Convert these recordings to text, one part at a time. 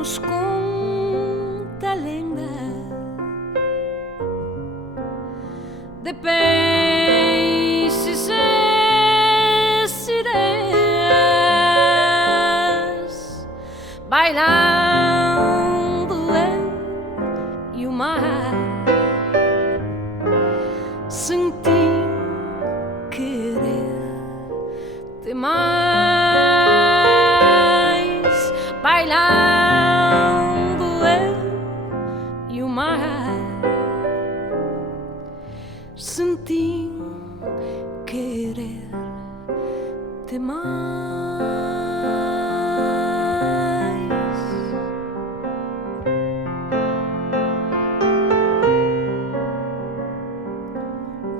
nos conta lenda de peixes e sereias, bailando eu e o mar. Senti querer-te mais, bailando eu e o mar. Senti querer-te mais.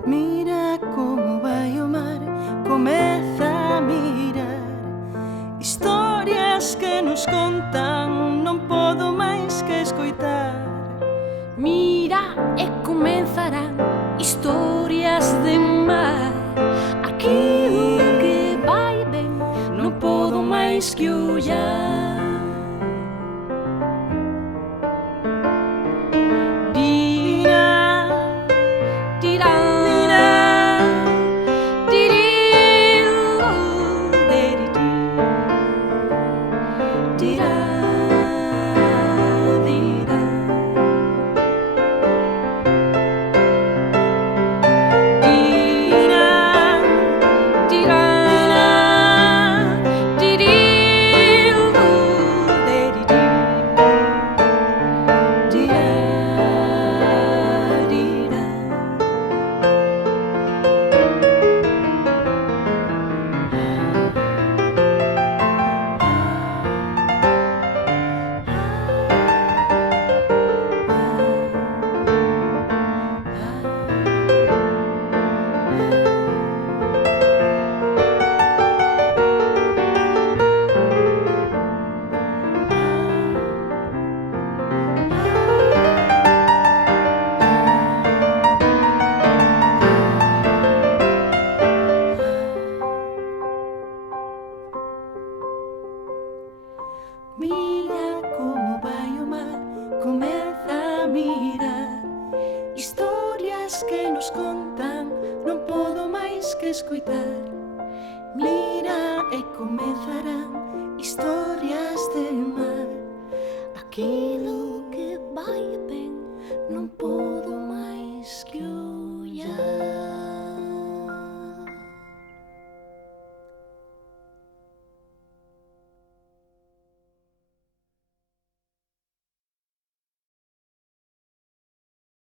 Mira como vai o mar, comeza a mirar historias que nos contan, non podo máis que escoitar. Mira e comenzarán historias de mar. Aquilo que vai ben non podo máis que ollar. Mira como vai o mar, comeza a mirar historias que nos contan, non podo máis que escoitar. Mira e comezarán historias de mar, aquilo